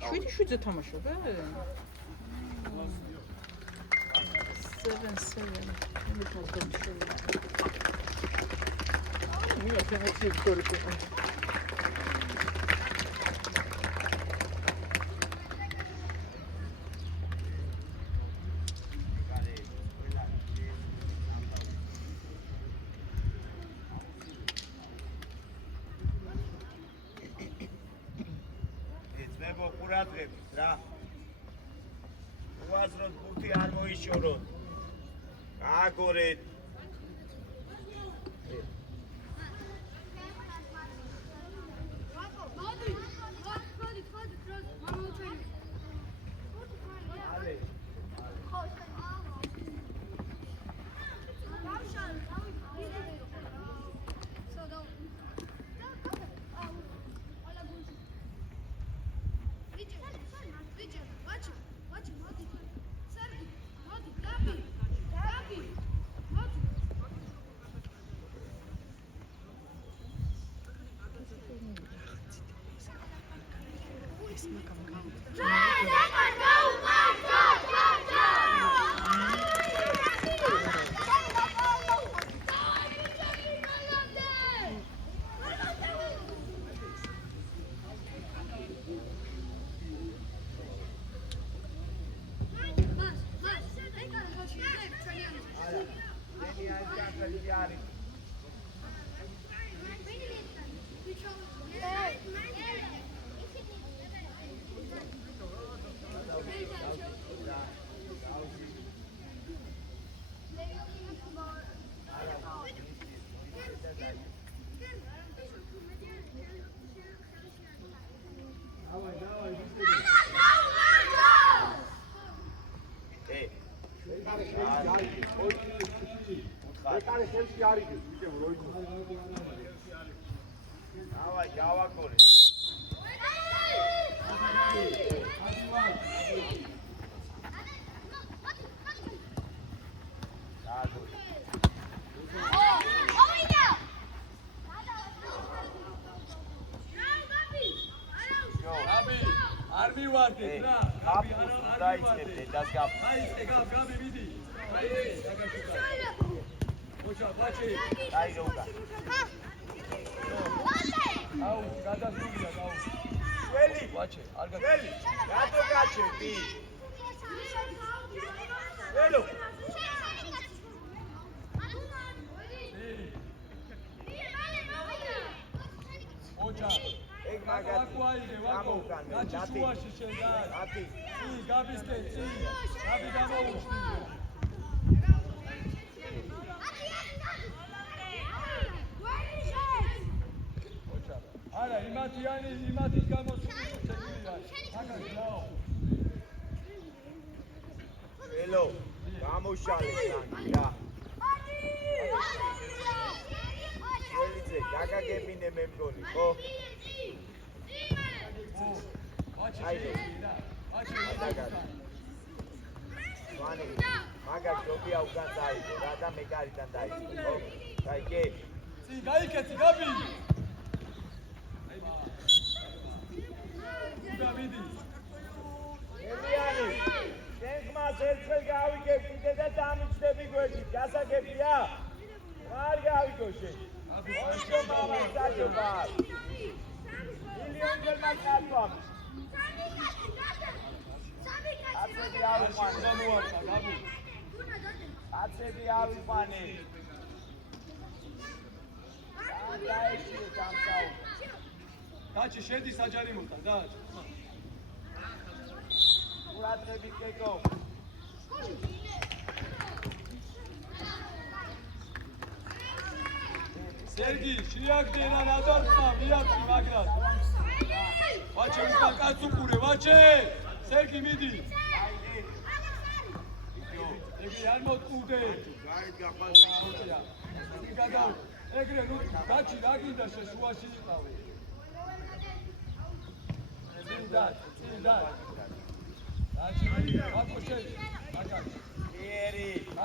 7-7-ზე თამაშობ, 7-7. მე თემაცი ისტორიკო. რა უაზროდ ბურთი არ მოიშოროთ გააგორეთ Давай, Java kore. Armi vardı. Gabi, daizkete, das gab. Gabi vidi. Hoca, başı. Dai roga. Au, gada suya, au. Veli, Başı, arka. Veli. Gato kaçır, ti. Velo. Hoca. Ek magati. Vako, kaçı suaşı şeyler. Ati. Gabiske, Gabi dama uçtu. Ara, imati gamosunu çekiliyor. Velo. Gamoshale ya. Velice, gaga gebine memgoni. Ko. Haydi. Vani. Maga jobia ugan dai. Rada megaritan dai. Ko. Dai ke. Si gaiketi Gabi. Gabidi. Eliani. Denkmas ertfel gavigeb dide da damichdebi gweki. Gasagebia. Mar gavigoshi. Oshko mama sajobar. Million gelmak atvam. Atsebi avi pani. Dači, šedi sađarimuta, dači. Uradrebi keko. Sergi, šijak dena nadartma, vijatki magrat. Vače, uka kacukure, vače! Sergi, midi. Egi, jarmot ude. Gadav, egre, dači, raginda se suasi iqavi. Zindat. Dači, ako šedi, Akash.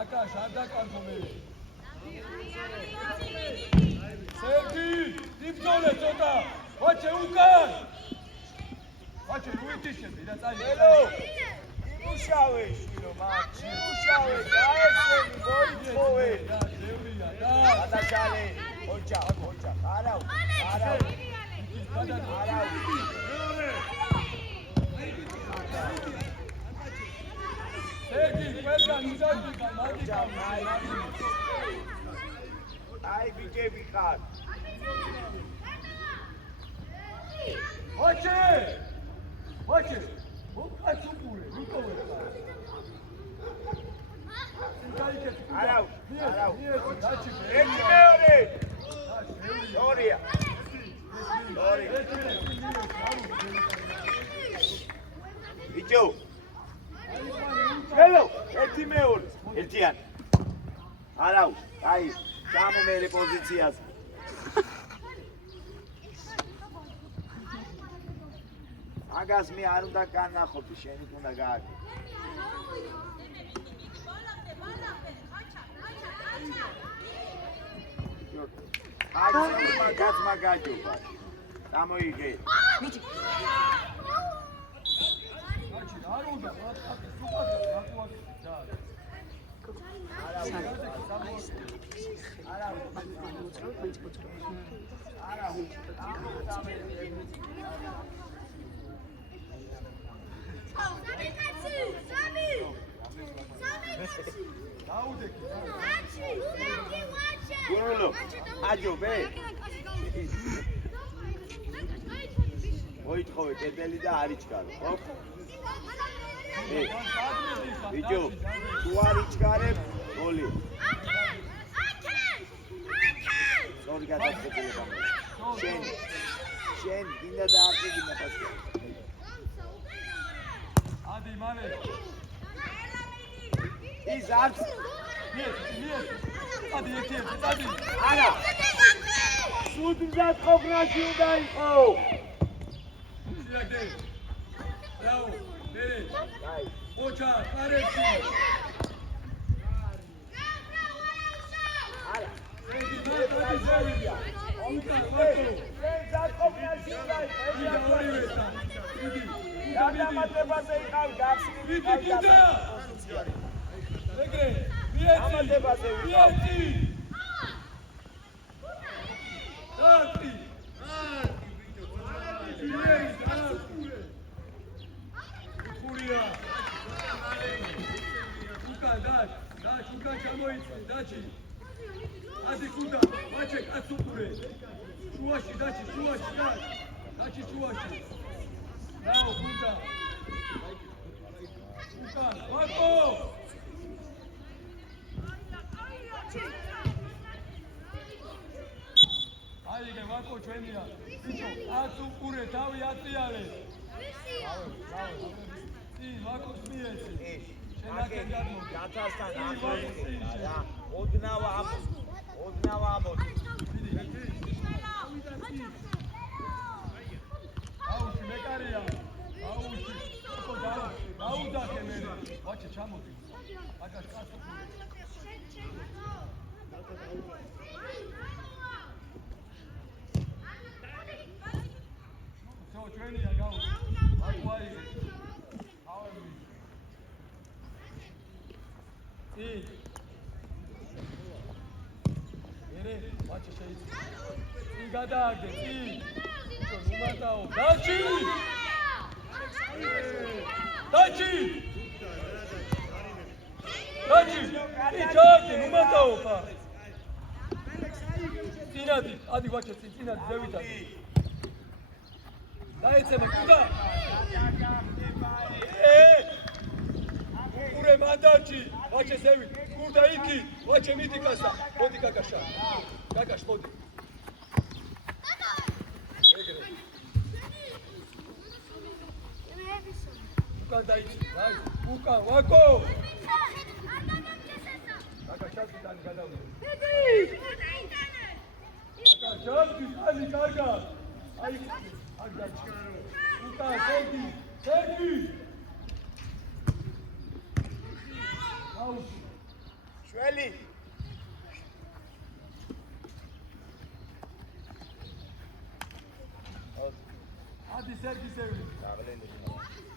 Akash, arda karko mere. Sergi, dipzole cota, vače, ukan! Vače, luiti. უშიშები და წაი. ელო იმუშავე შვილო მაჩი იმუშავე გაეცემი მოიწოვე და ზევრია და გადაშალე ოჯა არავ ეგი ყველგან უძალდიკა მაგიკა აი ბიჭები ხარ ოჩე მოკაცუპურე ვიკოვე არავ დაჩი ერთი მეორე ორია ბიჭო ელო ერთი მეორე ერთიან არავ აი გამომერე პოზიციაზე აგას მე არ უნდა განახობი შენი უნდა გააკეთე მაგაც მაგაჯობა გამოიგე არ უნდა სუპაზე რატუაკი და გურლო აჯობე მოითხოვე კედელი და არ იჩქარო ხო ბიჭო თუ არ იჩქარებ გოლი სორი გადაწყვეტილება შენ გინდა დააყიდი ნაფასი ადი მალე ის არც ადი ადი არა სულ მზად ყოფნაში უნდა იყო სიაგდე რაო მერე აი ოჩა კარებში არა ეგი და ზევია უკა ვაკო მზად ყოფნაში უნდა იყო იგი ორივე და იგი დამატებაზე იყავ გაფსი გიდა ეგრე დამატებაზე ვიყავ დაკი ხურია უკა დაჩ უკა ჩამოიწე დაჩი ადი კუდა ვაჩე კაცუპურე შუაში დაჩი შუაში დაჩი შუაში რაო კუდა უკა ვაკო აიგე ვაკო ჩვენია ბიჭო აცუპურე თავი აწიალე ი ვაკო მიეცი შენაკენ გადმო გათასთან ახლა ოდნავ ამოდი აუში მეკარია აუში ხო დაუდახე მე ვაჩე ჩამოდი აკაშ კაცუპურე ჩვენია გაუ აი ი მერე ვაჩე შეიძლება ი გადააგდე ი ნუმატაო დაჩი ი ჩააგდე ნუმატაო ხა წინადი ადი ვაჩე წინადი ზევითა დაეცემა კუდა ურე მანდაჩი ვაჩე ზევი კუდა იქი ვაჩე მიდი კასა მოდი კაკაშა კაკაშ მოდი ეგრე უკან დაიჭი უკა ვაკო კაკაშას იდან გადავიდე კაკაშას იდან კარგა აი აქ დაიჭი უკა სერგი შველი ადი სერგი სევი დაღლენდი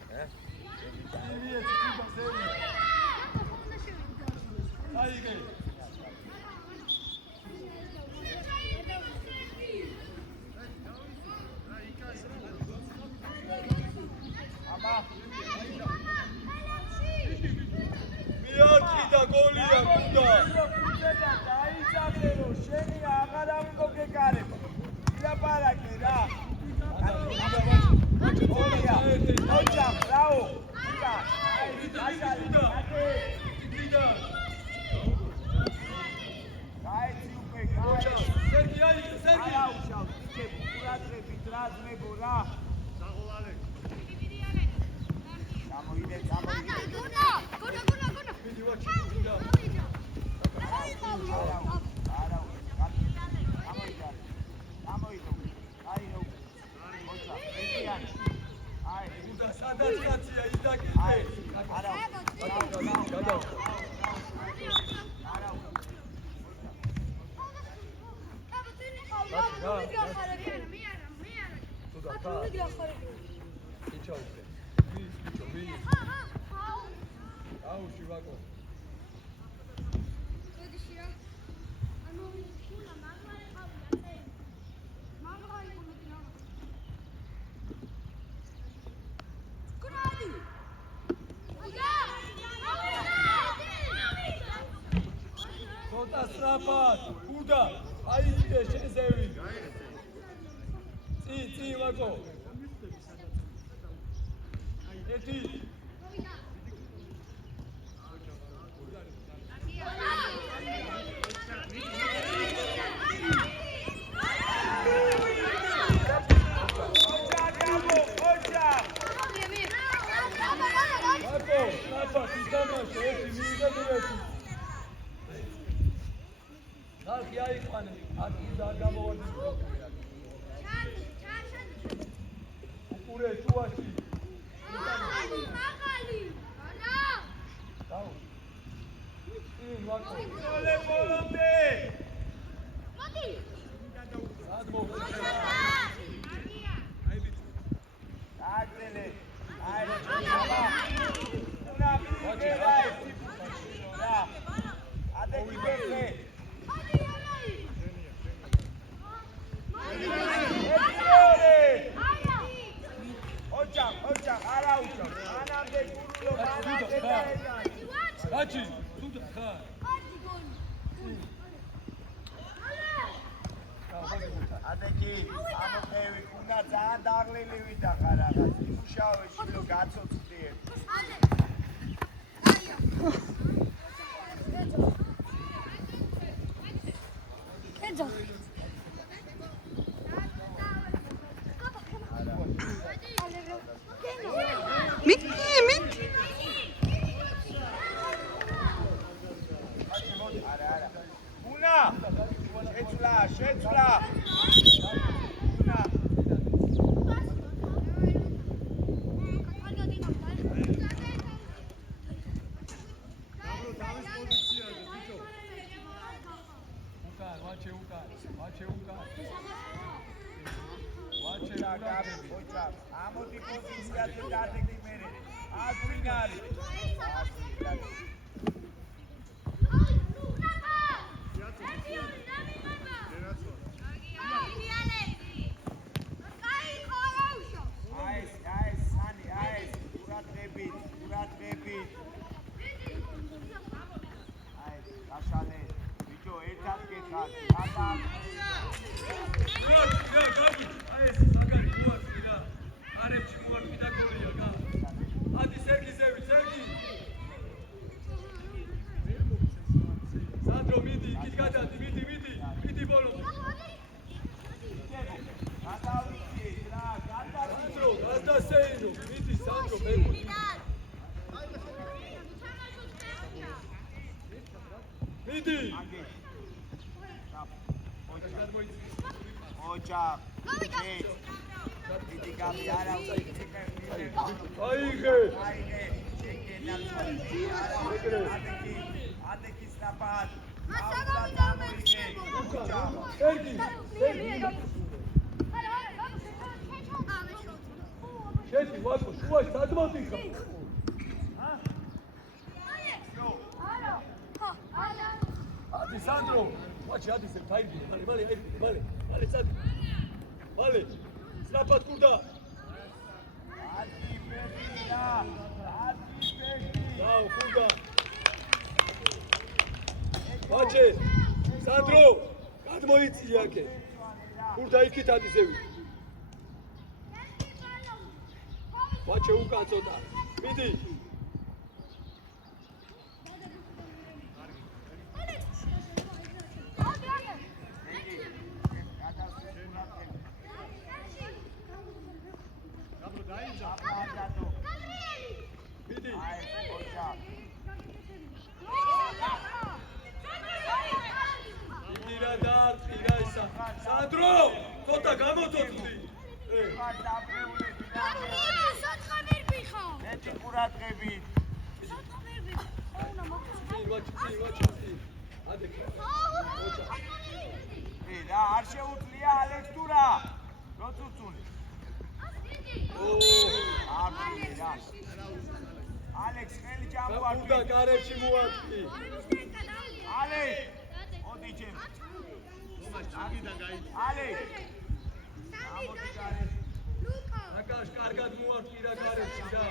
შედი ვაკო შუაში სადმოდი ხარ ადი სანდრო ვაჩი ადი სე ფაიდი მალე წადი მალე სნაფად კურდა ადი ბექია დაუ კურდა ვაჩი სანდრო გადმოიწია აქე კურდა იქით ადი ზევი ვაჩი უკაცოდა მიდი სანდრო, ცოტა გამოწოდდი. სოთხა ვერ ვიხავ. მეტი ყურადღებით. სოთხა ვერ ვიხავ. უნდა მოგწოდე. ვაჩი. ადე. და არ შეუძლია ალექს თუ რა? რო წუწული. ალექს ხელი ჩამოაკვი. გაკურდა გარეთში მოაკვი. ალექს. მოდი ჩემ. ალექს. ამოდი გარეთ. აკაშ კარგად მოაკვი რა გარეთში რა.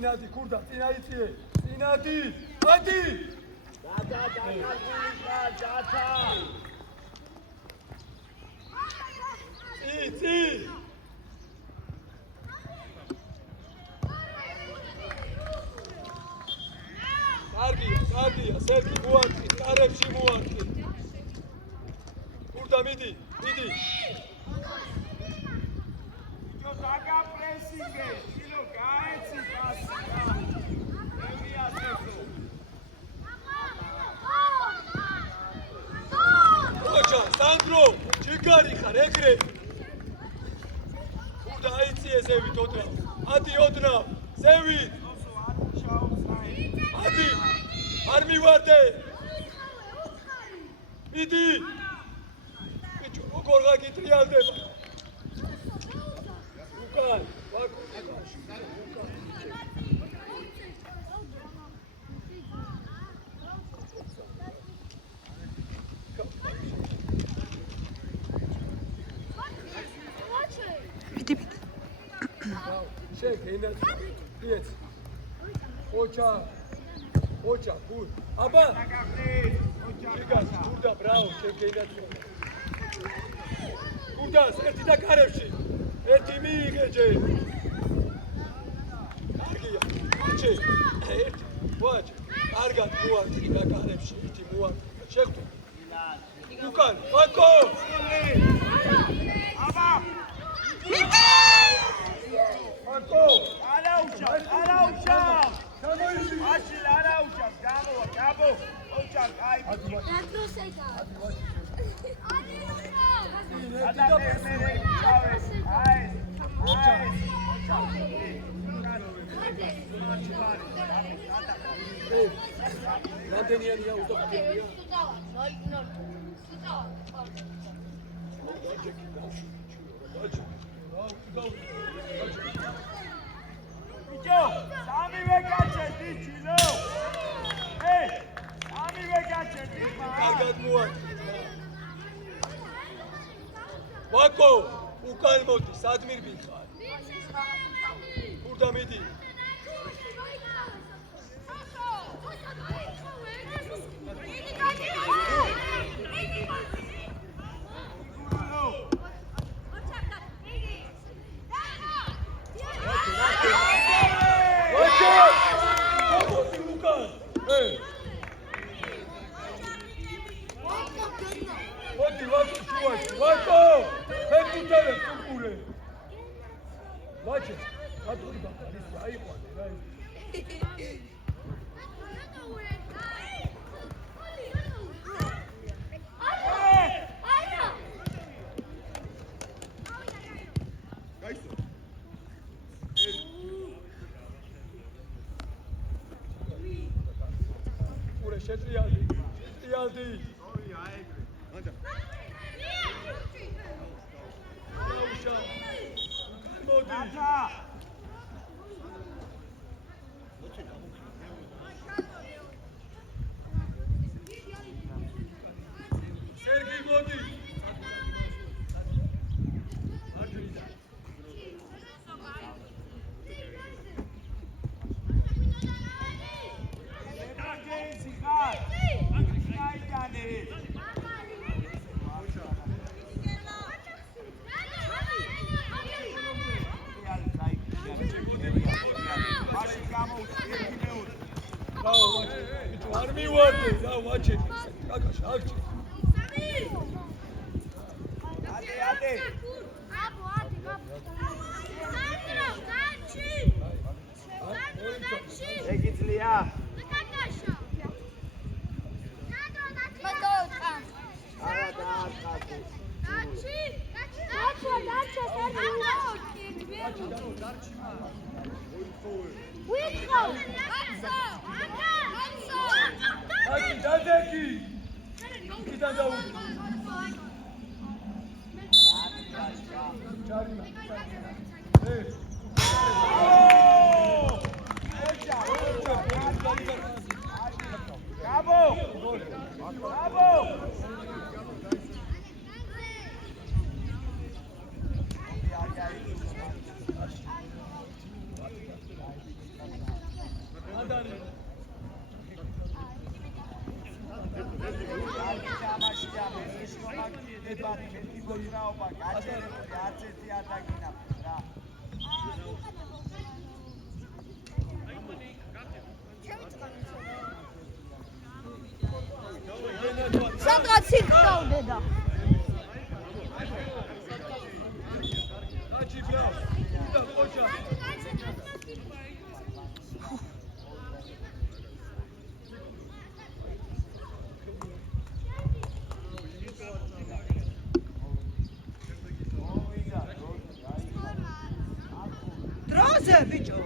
წინადი კურდა, წინაიწიე, წინადი, ადი! დადა, დადა! წი! კარგია, სერგი მოარტყი, კარებში მოარტყი. კურდა, მიდი! სანდრო, ჯიგარი ხარ, ეგრე. კურდა აიწიე ზევით ოდნავ. ადი ოდნავ, ზევით. ადი, არ მივარდე. მიდი. ბიჭო, როგორ გაგიტრიალდება. უკან, ვაკუ. Keynat. Yes. Ocha, good. Aba. Gigas, burada bravo. Keynat. Burada, erti da karevşi. Erti mi gece. Kargiya. Çe. Erti. Vaç. Argat muat da karevşi. Erti muat. Çekto. Yukan. Bako. Aba. Bako. Ala uşak. Aşil ala uşak. Gabo. Uşak. Ay. Hadi bak. Adam emere çaves. Ay. Nereden yani ya? Uzak tutuyor ya. Sami ve kaçırdı Çilo. Hey, Sami ve kaçırdı. Kargat muat. Bako. Ukan moti. Sadmir bin Khan. Burada Medi. Şetriyaldi. Sergi Modi. Bravo, army vardı. Ya watch it. Arkadaşlar, aç. Hadi. Git Lia. Hadi, dadeki. İki tane daha vur. Çağırma. Evet. Bravo! Bravo! სადღაც იქნაუდა. Hadi bravo. Burada koca. დროზე ბიჭო.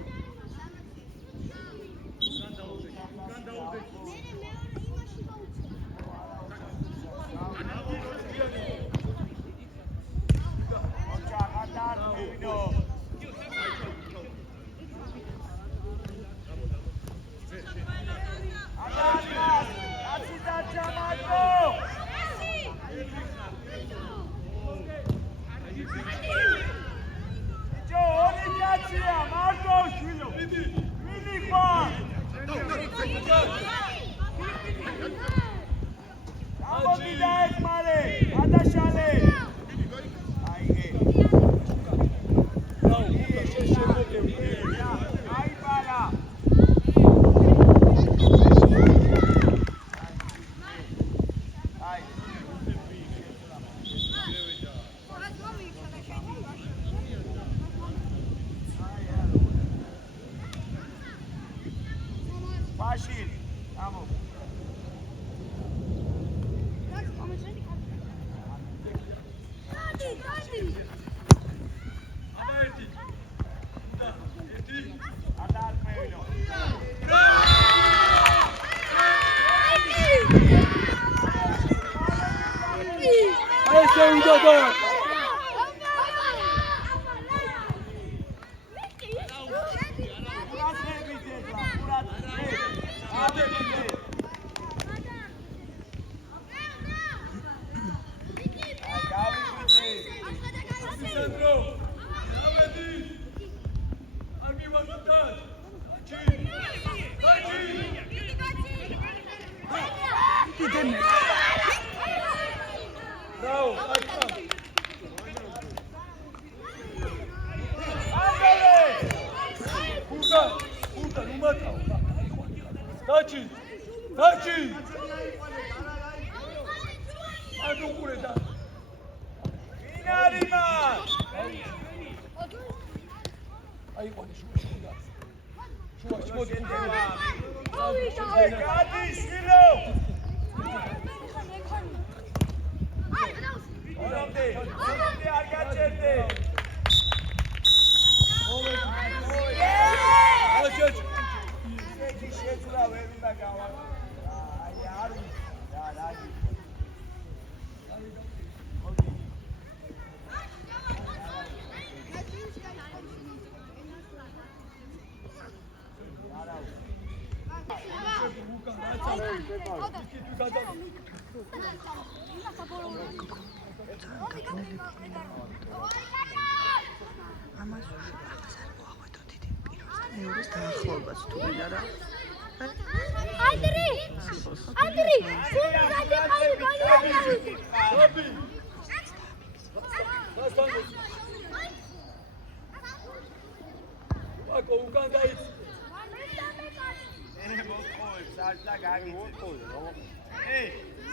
Marco! Paşil. Tamam.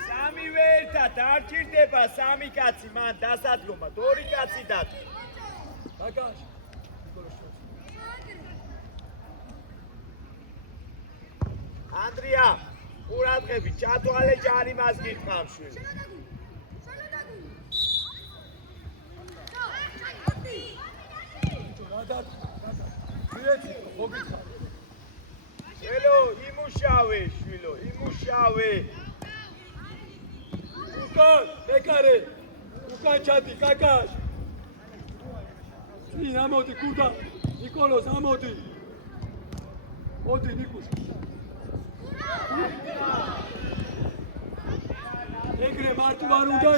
Sami verta, tarchirteba, Sami katsi, man dasadgoma, dori katsi dat. Andria, uradgebi, chatwale jari mas gitqamshi. Shvilo, imushave, shvilo, imushave. Ukan, bekare. Ukan chati, kakash. Svi, amoti, kurda. Nikolos, amoti. Odi, Nikus. Egre, martu var unda.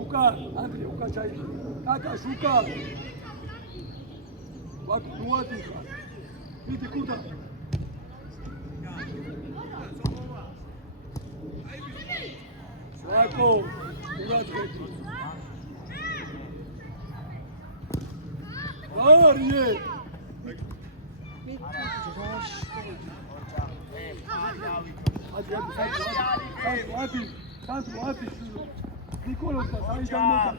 Uka, Andrei, Uka çay. Kakaş, Uka. Bak, nuhati. Vidi, kuda. Svako, Murat Beki. Var ye. Hadi. Nikolos da sayıdan mı?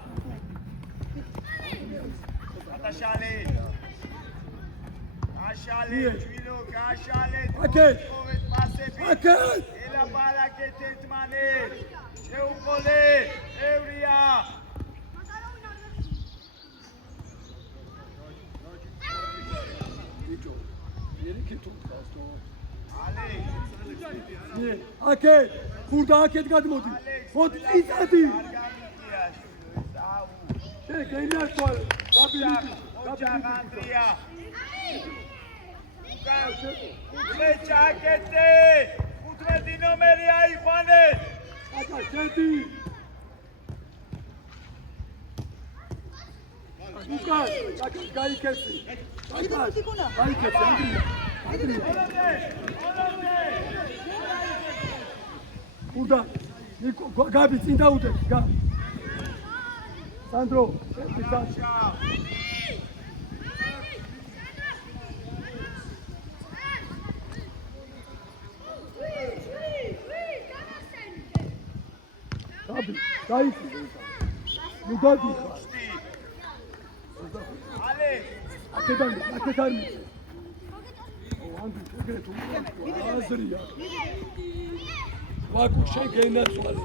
Ataşale. Aşale, Çilo, Kaşale. Paket. Ela para que tetmane. Eukole, Euria. Ake, burada haket kadmodi. Hot izadi. Geliyor tuval. Andria. Utre çakete. Utre dinomeri ayfane. Aka senti. Lukas, gayı kessin. Gayı kessin. Burada. Gabi, cinta uite. Gabi. Sandro. Gabi, დაიწყე. ნუ გადიხარ. Ale! აქედან. Ანდრე, ეგრეთ აზრია. ვაკუ შენ გენაცვალე.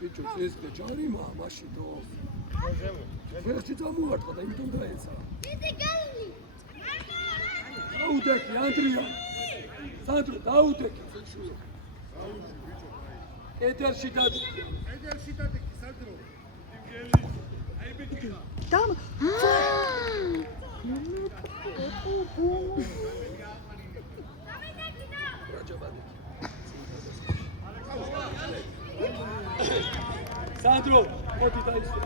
ბიჭო, ეს ჯარიმა მაშინ დროს. ვერცი წამოვარტყა და იმიტომ დაეცა. დაუდეკი, ანდრია. სანდრო, დაუდეკი. ედერში დადიკი, სანდრო. აი ბიჭო. დამ. Sandro, მოდი დაიწყო.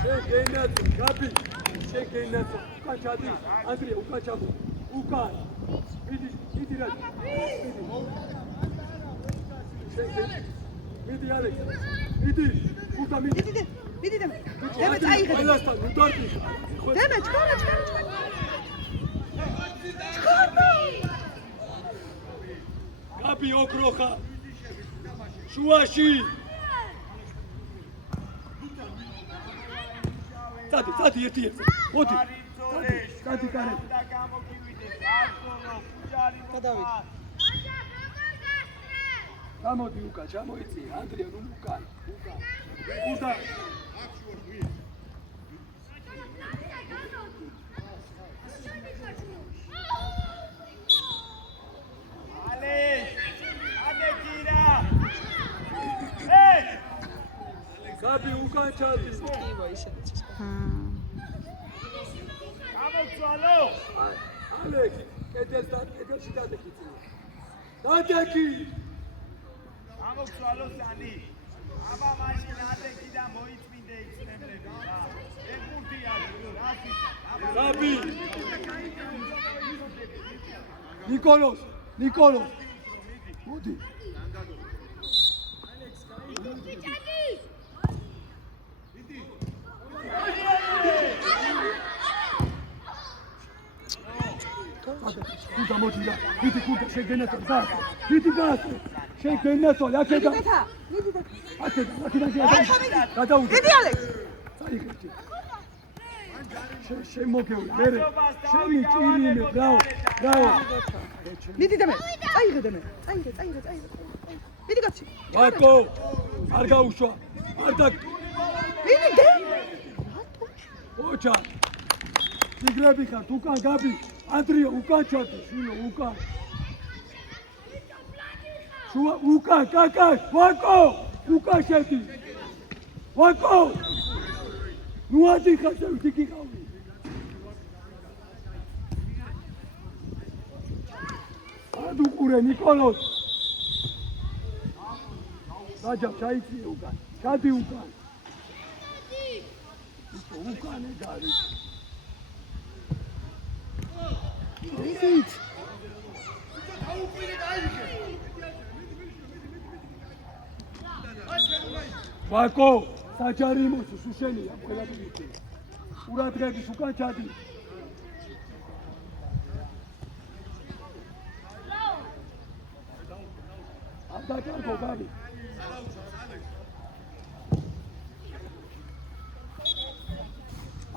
შეგენაცო, გაბი, შეგენაცო. უკან ჩადი, ანდრია, უკან ჩამო. უკან. მიდი რა. მიდი ალექს. მიდი. უკან მიდი. მიდი. დემე წაიღე. ყველასთან უდარდი. დემე, ჩქარა. გაბი ოქროხა. შუაში. Stati, ერთი. მოდი. Stati, კარე. გამოდი უკან, ჩამოიწი, ანდრია, ნუ უკან. უკან. Ale! Adekira! Hey! გაბი უკან ჩადი. გამოცვალო! ალექი, კედელში დადეკი. დადეკი! გამოცვალო სანი. აბა მაშინ ადეკი და მოიწმინდე იქნებლები. ეგურთია, რასი? გაბი! ნიკოლოს! მოდი. Kuda moდი და ვიდი kuda შეგენათო და ვიდი გასწრე შეგენათო აქედან აქედან გადაუდე დიდი ალექს. წაიღე შემოგეულ მერე შემი ჭირიმე ბრავო მიდი დემე. წაიღე დემე. წაიღე. მიდი კაცი. ვაკო არ გაუშვა არ და მიდი დემე. ოჩა იგრები ხარ უკან გაბი ანდრია უკან ჩადი შვილო უკან შუა უკან კაკა ვაკო უკან შედი ვაკო ნუ ადიხარ შევდი გიყავი ადუ ყურე ნიკოლოს რაჯა ჩაიწიე უკან ჩადი უკან უკან ეგარი მიდით. ვაკო, საჯარი მოსის უშენია ყველაფერი. ურადღების უკან ჩადი. აბდაკარგო გაბი.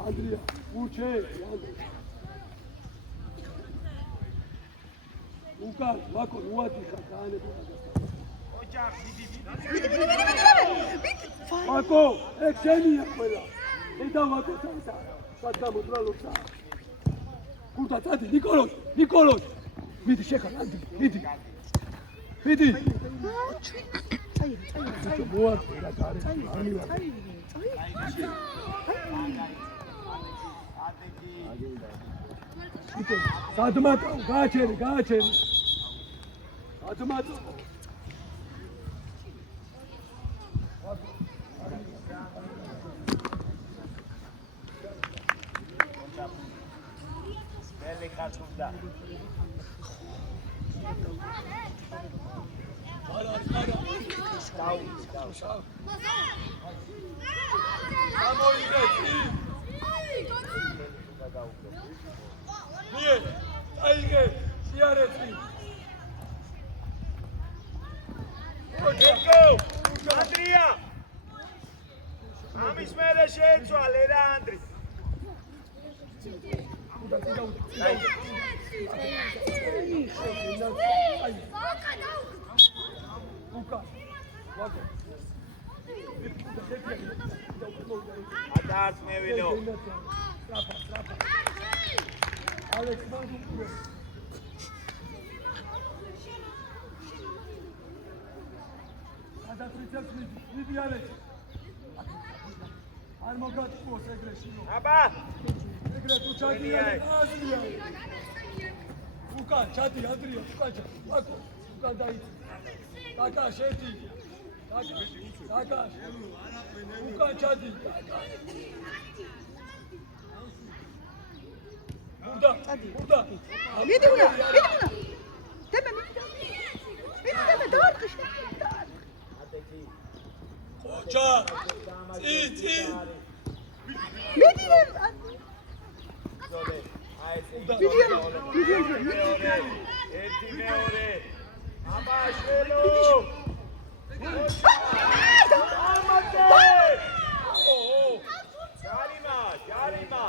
ანდრია, უჩე, ანდრია. უკან, ვაკო, უადიხარ გაანებო გადასწავლა. ოჯახ, მიდი. ვაკო, ეგ შენია ყველა. ედა ვაკო წამსა. სად გამოდვალობსა. გურდა წადი, ნიკოლოს. მიდი შეხარ, ანდრია, მიდი. წაიღე. მოაწყე რა გარე. არ მივარ. სადმატო, გააჩერი. სადმატო. ხარხობდა. Andrija! Amis mere შეეცვალე რა ანდრი. Adart მევილო. ალექს მაგუპურე. ადატრიცებს მიდი ალექს. არ მოგატყუოს ეგრეში. აბა! ეგრე თუ ჩადია აზრია. უკან ჩადი ანდრია, უკან ჩადი. აკო, უკან დაიწი. კაკა შედი. კაკა. უკან ჩადი. ურდა. მიდი უნდა. დემე დაარყიშ. ოჩა. წი. მიდი ზოლე. აი ეს ერთი მეორე. აბა შველო. ამათე. ჯარიმა.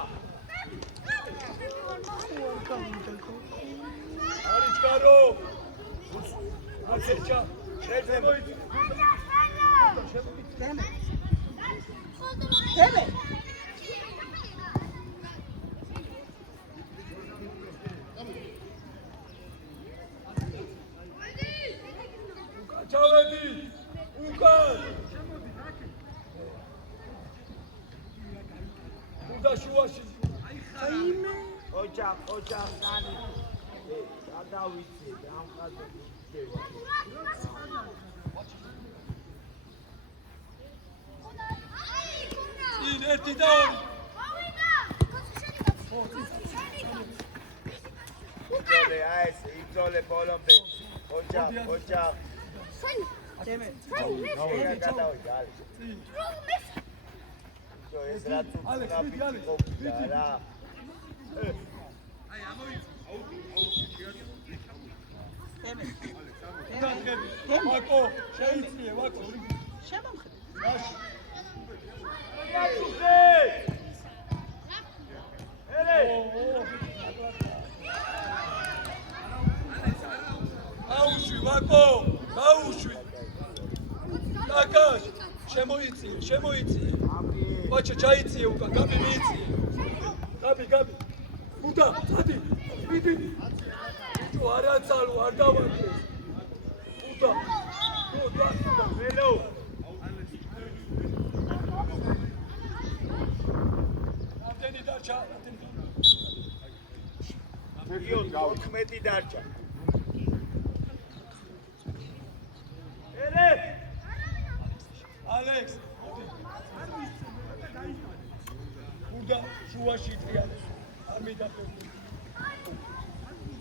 არის გარო. აცეჩა. შეძებო. დემე ჩავედი. უკან. ურდა შუაში. ოჯახ სანი. გადავიცე ამ ხაზზე. წინ ერთი და ორი. ზოლე აი ეს იბრძოლე ბოლომდე. ოჯახ. დემე გადავიდე ალე. ეს რაც ალექს მიდი. რა. დემე ვაკო, შეიწიე, ვაკო. შემომხედე მაშინ. აუშვი, ვაკო, აუშვი. კაკაშ, შემოიწიე. ბაჩა, ჩაიწიე უკან, გაბი მიიწიე. გაბი. ურდა, წადი, მიდი. ბიჭო, არ აცალო, არ დავარდეს. ურდა. ველო. ამდენი დარჩა. 14 დარჩა. ელე! ალექს. ურდა შუაში ტრიალე. არ მიდაფერდი.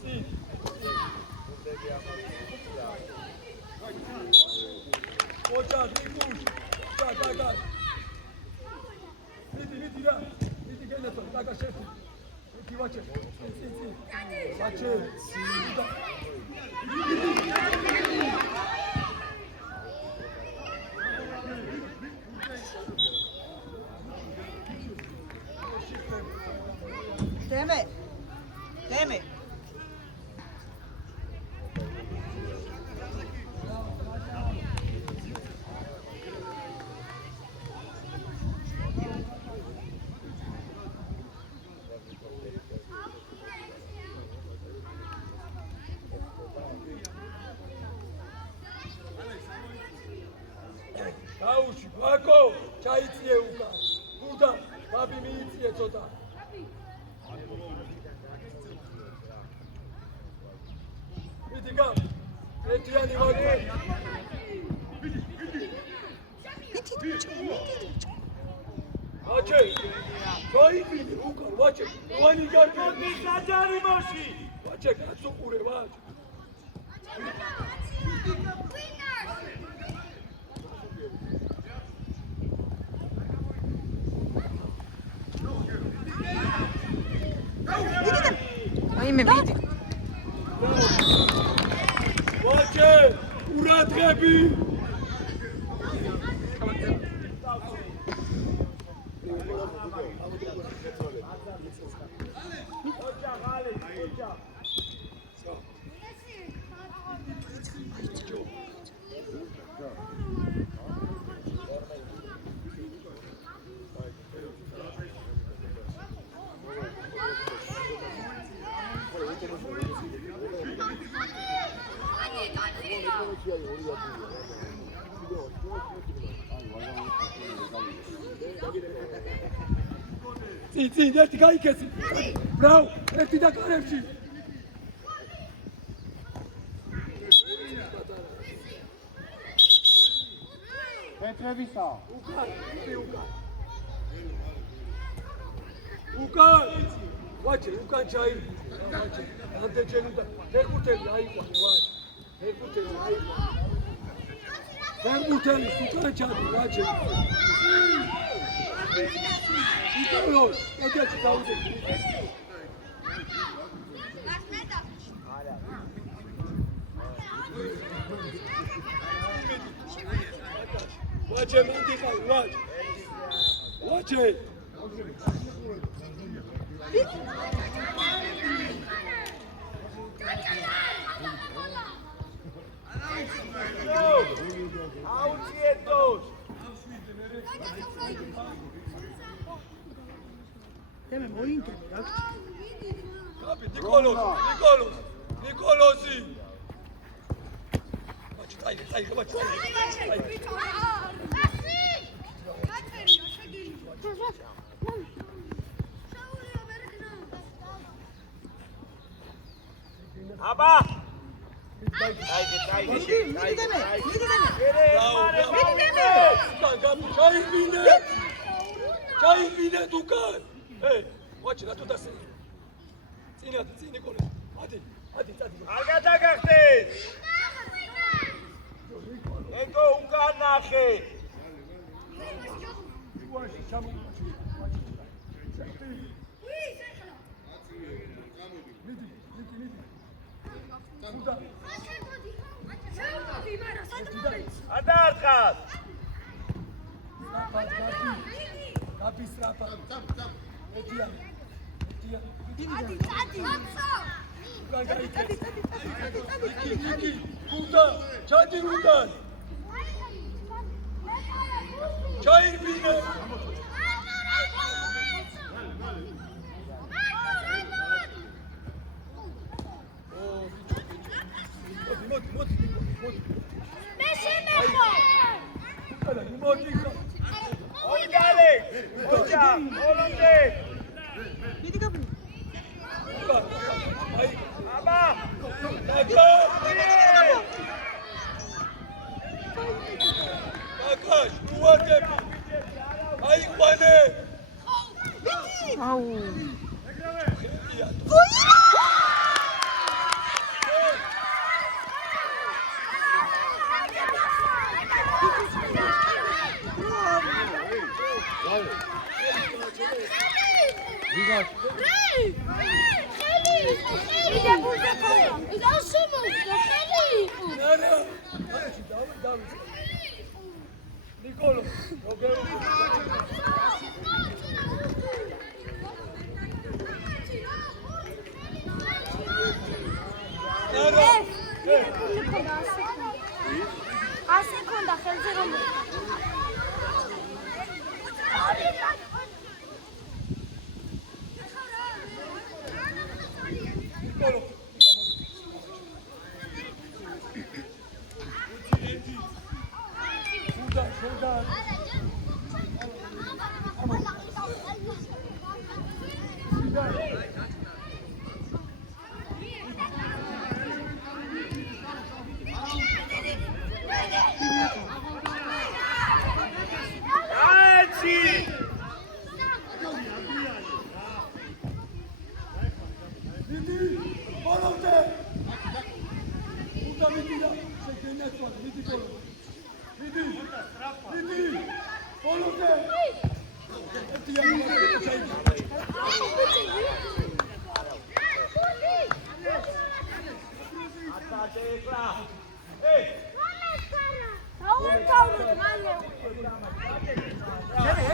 წინ. ოჯა, დიკუშ. კაკა. მიდი რა. მიდი გენეთო, კაკა შეფი. მიდი ვაჩე. წინ. ვაჩე. დემე გაუში, ვაკო, ჩაიწიე უკან. ურდა, ბაბი მიიწიე ცოტა. მიდი გამ. ერთიანი ვაკო. Vache, joy bine, uka, vache, oani garbi. საჯარი მოში. Vache, katsukure, vache. Είμαι βίντεο. Vache, uradgebi. Ці, ერთი გაიქესი. ბრაუ, ერთი და კარებში. პეტრევისა. უკან. ვაჭი, უკან ჩაი. ვაჭი, ამდეჯერ უნდა. ფეხბურთელი აიყვანე, ვაჭი. ფეხბურთელი აიყვანე. ფეხბურთელი უკან ჩადი, ვაჭი. იტალო, ეგეთი დაუძე. ვაჭი, მანდიყავ, ვაჭი. ვაჭი. აუციეთოს. დემე მოინგები რა გჭირდება. კაპი, ნიკოლოსი. ვაჭი, წაიგე, ვაჭი. აბა მიდი დემე. ჩაიბინე უკან. ვაჭი, რატო დასე? წინ ნიკოლე. ადი, წადი. არ გადაგახდეთ. ეკო უკან ნახე. ვაჭი, ჩამო. ადარხას. კაპის რაფა. ეთია. ჩადი უკან. ჩაიბინე. მოდი. მე შემეხო. ოჯალე. ოჯა, ოლონდე. მიდი გაბნი. აბა. აკაშ, უარდები. აიყვანე. აუ. ნიკოლო, როგორ ასე ქონდა ხელზე რომ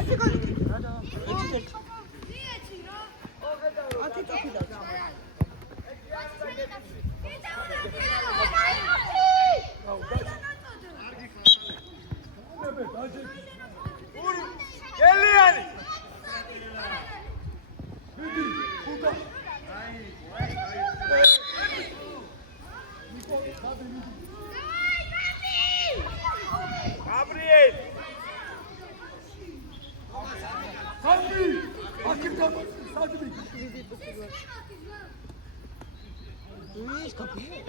ერთი გოლი. ერთი. ათი წუთი და. ელიანი გაბრიელ Sabri! Akıptan Sabri! Luis Capulet.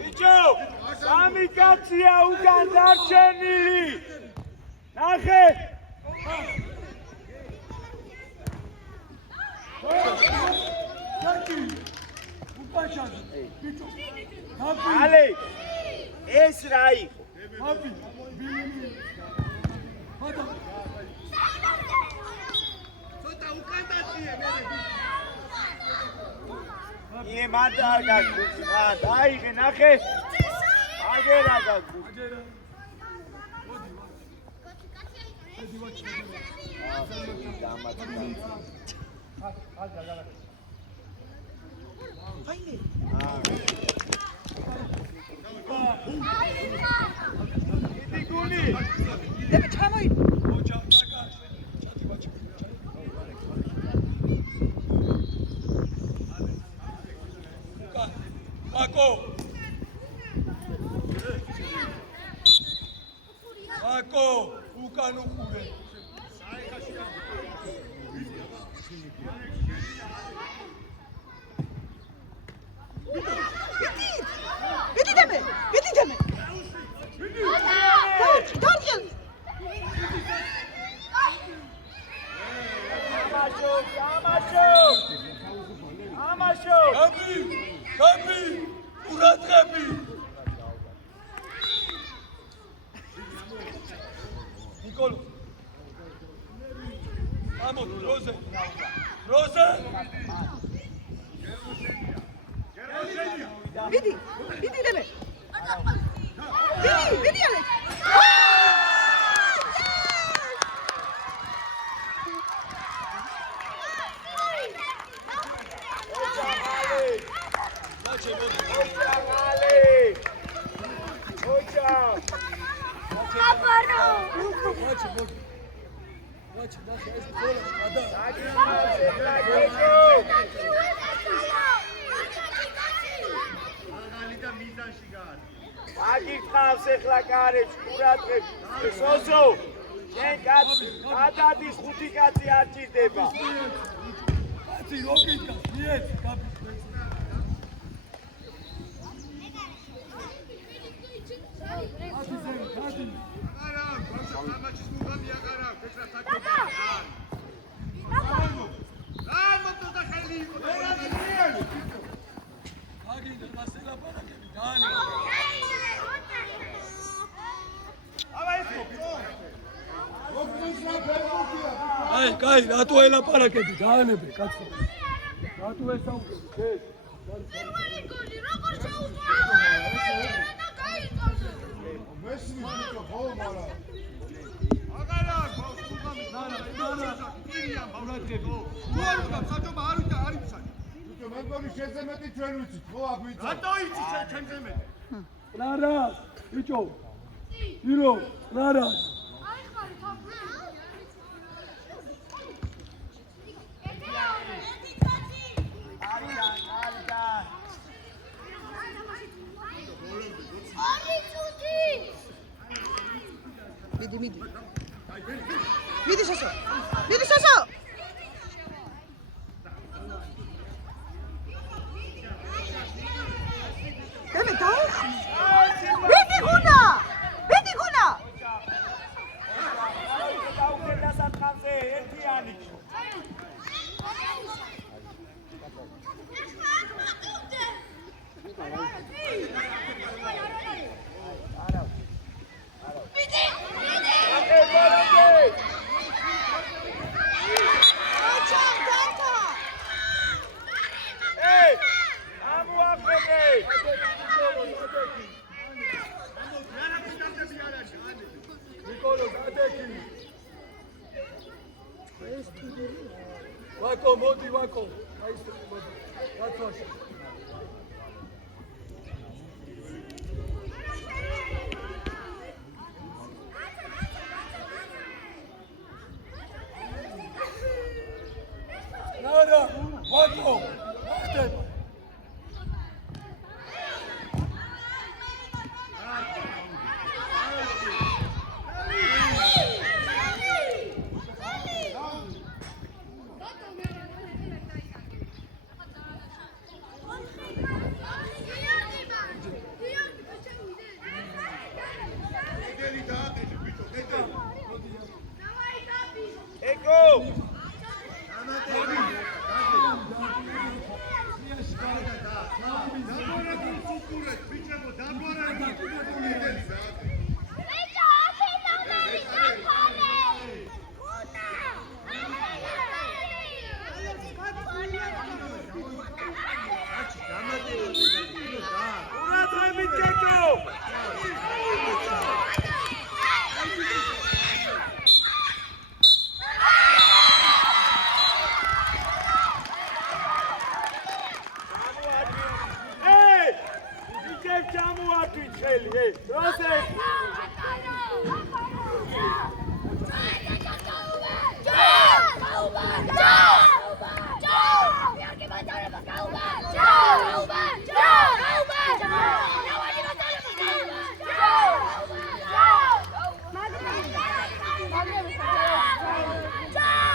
ბიჭო, სამი კაცია უკან დარჩენილი. ნახე. Yaki! Upaşadı! Biço! Hapi! Ale, ეს რა იყო? Hapi! Bili! Hada! Sota ukandatiye mere! ие მანდა გაგუჩი, დაიღე, ნახე. აგერა გაგუჩი. Acera! Odi! Odi vaçi! Haydi. იდი გული. Deme çamoy. Hocam Nagaş! Çati vaçi! Ako! Ako! Ukan ukure! Vidi deme. Vidi deme. Dargın. ამაშო. Hapi! Hapi! Murat Hapi! Nikolo! Vamos, Rose! Rose! Vidi. Vidi deme. Vidi. Vidi Alex. აგიხავს ახლა კარებს ყურადღებს. სოზო, შენ კაცი, გადადის 5 კაცი არ ჭირდება. Kati Rogita! Yes! Hapi! Hadi sen, hadi! Hadi de mesela bana gel. Yani. Ay, kay, rato ელაპარაკები, დაანებე, კაცო. Rato ესაუბრე. Lara, bicho. Hiro, Lara. Vidi. მიდი სოსო. მიდი სოსო. დემე დაიხ. მიდი გუნა. მიდი გუნა. დაუგერდა სათხანზე ერთიანი. ვაკო მოდი ვაკო აი ეს მოდი რაცვაში ნარა ვაკო ხდება Go!